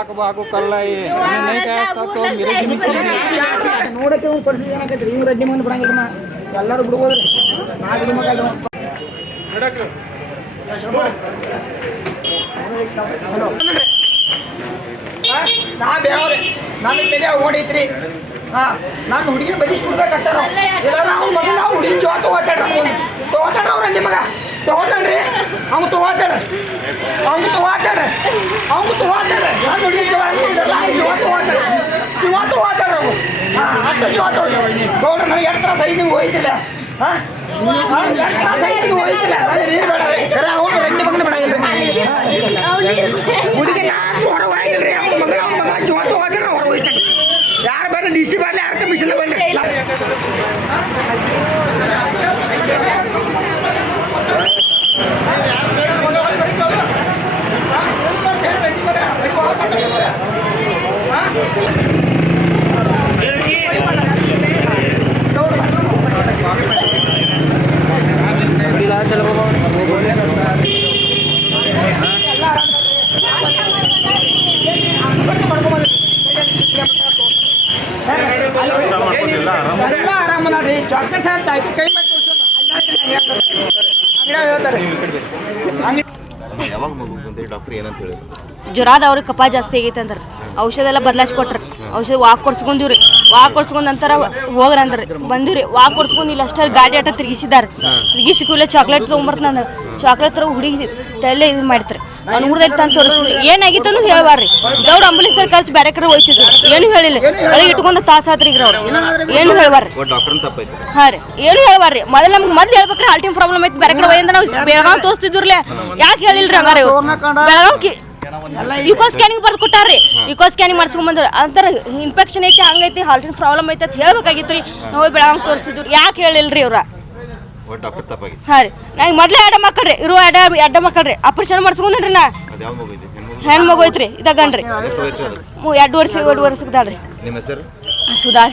लाख बागू कर रहा है हमें नहीं कहता तो मेरे जिम्मेदारी ನೋಡಕ್ಕೆ ಒಂದು ಪರಿಸ್ಥಿತಿ ಏನಾಗೈತ್ರಿ ಇವ್ರು ರೆಡ್ಡಿ ಮಂದಿ ಬಿಡಂಗಿಲ್ಲ ಎಲ್ಲರೂ ಬಿಡ್ಬೋದ್ರಿ ನಾಲ್ಕು ಮಕ್ಕಳು ಹಲೋ ನಾ ಬೇವ್ರಿ ನನ್ನ ತಲೆ ಓಡೈತ್ರಿ ಹಾಂ ನಾನು ಹುಡುಗಿನ ಬದಿಸ್ಬಿಡ್ಬೇಕಟ್ಟಾರ ಎಲ್ಲಾರ ಅವ್ನ ಮಗ ನಾವು ಹುಡುಗಿನ ಜೋ ತೊಗೋತಾಡ್ರಿ ಅವ್ರು ರೆಡ್ಡಿ ಮಗ ತೊಗೋತಾಡ್ರಿ ಅವ್ನು ತೊಗೋತಾಡ್ರಿ ನಾನು ಹುಡುಗಿ ಜೋ ತೊಗೋತಾಡ್ರಿ ಅವ್ರು ಅಷ್ಟು ಜೋ ಗೌಡ್ರ ನನಗೆ ಎರಡು ತ್ರಾಸ ಐದು ನಿಮ್ಗೆ ಹೋಯ್ತಿಲ್ಲ ಹಾಂ ಎರಡು ತ್ರಾಸ ಐದು ನಿಮ್ಗೆ ಹೋಯ್ತಿಲ್ಲ ನೀರು ಬೇಡ ರೀ ಅವ್ನು ರೆಡ್ಡಿ ಮಗನ ಬೇಡ ಹುಡುಗಿ ನಾನು ಹೊರ ಹೋಗಿಲ್ರಿ ಅವ್ನ ಮಗ ಜೋ ತೊಗೋತಾರ ಹೊರ ಹೋಯ್ತಾನೆ ಯಾರು ಬರಲಿ ಡಿ ಸಿ ಬರಲಿ ಯಾರು ಕಮಿಷನ್ ಬರಲಿ ಆರಾಮ ನೋಡ್ರಿ ಡಾಕ್ಟರ್ ಸಾಹೇಬ್ ಚಾಕಿ ಕೈ ಮಾಡಿ ಯಾವಾಗ ಮಗು ಡಾಕ್ಟರ್ ಏನಂತ ಹೇಳಿದ್ರು ಜ್ವರದವ್ರಿಗೆ ಕಫ ಜಾಸ್ತಿ ಆಗೈತೆ ಅಂದ್ರೆ ಔಷಧ ಎಲ್ಲ ಬದಲಾಯಿಸಿ ಕೊಟ್ರಿ ಔಷಧ ವಾಕ್ ಕೊಡ್ಸ್ಕೊಂಡಿವ್ರಿ ವಾಕ್ ಕೊಡ್ಸ್ಕೊಂಡ್ ನಂತರ ಹೋಗ್ರಿ ಅಂದ್ರೆ ಬಂದಿವ್ರಿ ವಾಕ್ ಕೊಡ್ಸ್ಕೊಂಡು ಇಲ್ಲಿ ಅಷ್ಟೇ ಗಾಡಿ ಆಟ ತಿರುಗಿಸಿದಾರೆ ತಿರುಗಿಸಿ ಕೂಡಲೇ ಚಾಕ್ಲೇಟ್ ತೊಗೊಂಬರ್ತಂದ್ರೆ ಚಾಕ್ಲೇಟ್ ತರ ಹುಡುಗಿ ತಲೆ ಇದು ಮಾಡ್ತಾರೆ ಅವ್ನು ಊರಲ್ಲಿ ತಂದು ತೋರಿಸ್ತೀವಿ ಏನಾಗಿತ್ತು ಹೇಳ್ಬಾರ್ರಿ ದೌಡ್ ಅಂಬುಲೆನ್ಸ್ ಕಳ್ಸಿ ಬೇರೆ ಕಡೆ ಹೋಯ್ತಿದ್ರು ಏನು ಹೇಳಿಲ್ಲ ಒಳಗೆ ಇಟ್ಕೊಂಡು ತಾಸಾದ್ರಿ ಈಗ ಅವ್ರು ಏನು ಹೇಳ್ಬಾರ್ರಿ ಹಾಂ ರೀ ಏನು ಹೇಳ್ಬಾರ್ರಿ ಮೊದಲು ಹೇಳ್ಬೇಕ್ರಿ ಆಲ್ಟಿಮ್ ಪ್ರಾಬ್ಲಮ್ ಐತಿ ಬೇರೆ ಕಡೆ ಹೋಯ್ತು ನಾವು ಬೆಳಗಾವ್ ತೋರಿಸ್ತಿದ್ರಲ್ಲ ಯಾಕೆ ಹೇಳಿಲ್ರಿ ಹಂಗಾರೆ ಬೆಳಗಾವ್ ಇಕೋ ಸ್ಕ್ಯಾನಿಂಗ್ ಬರ್ದು ಕೊಟ್ಟಾರ್ರಿ ಇಕೋ ಸ್ಕ್ಯಾನಿಂಗ್ ಮಾಡ್ಸ್ಕೊಂಡ್ ಬಂದ್ರಿ ಅಂತರ ಇನ್ಫೆಕ್ಷನ್ ಐತಿ ಹಂಗೈತಿ ಹಾಲ್ಟಿನ್ ಪ್ರಾಬ್ಲಮ್ ಐತಿ ಅಂತ ಹೇಳ್ಬೇಕಾಗಿತ್ತು ರೀ ನಾವು ಬೆಳಗಾವ್ ತೋರಿಸಿದ್ರು ಯಾಕೆ ಹೇಳಿಲ್ರಿ ಅವ್ರ ಹಾಂ ರೀ ನಂಗೆ ಮೊದಲೇ ಎಡ ಮಕ್ಕಳ್ರಿ ಇರೋ ಎಡ್ಡ ಮಕ್ಕಳ್ರಿ ಆಪರೇಷನ್ ಮಾಡ್ಸ್ಕೊಂಡ್ರಿ ನಾ ಹೆಣ್ಮಗು ಐತ್ರಿ ಇದಾಗನ್ರಿ 2 ವರ್ಷದಾಳ್ರಿ ಸುಧಾರ್.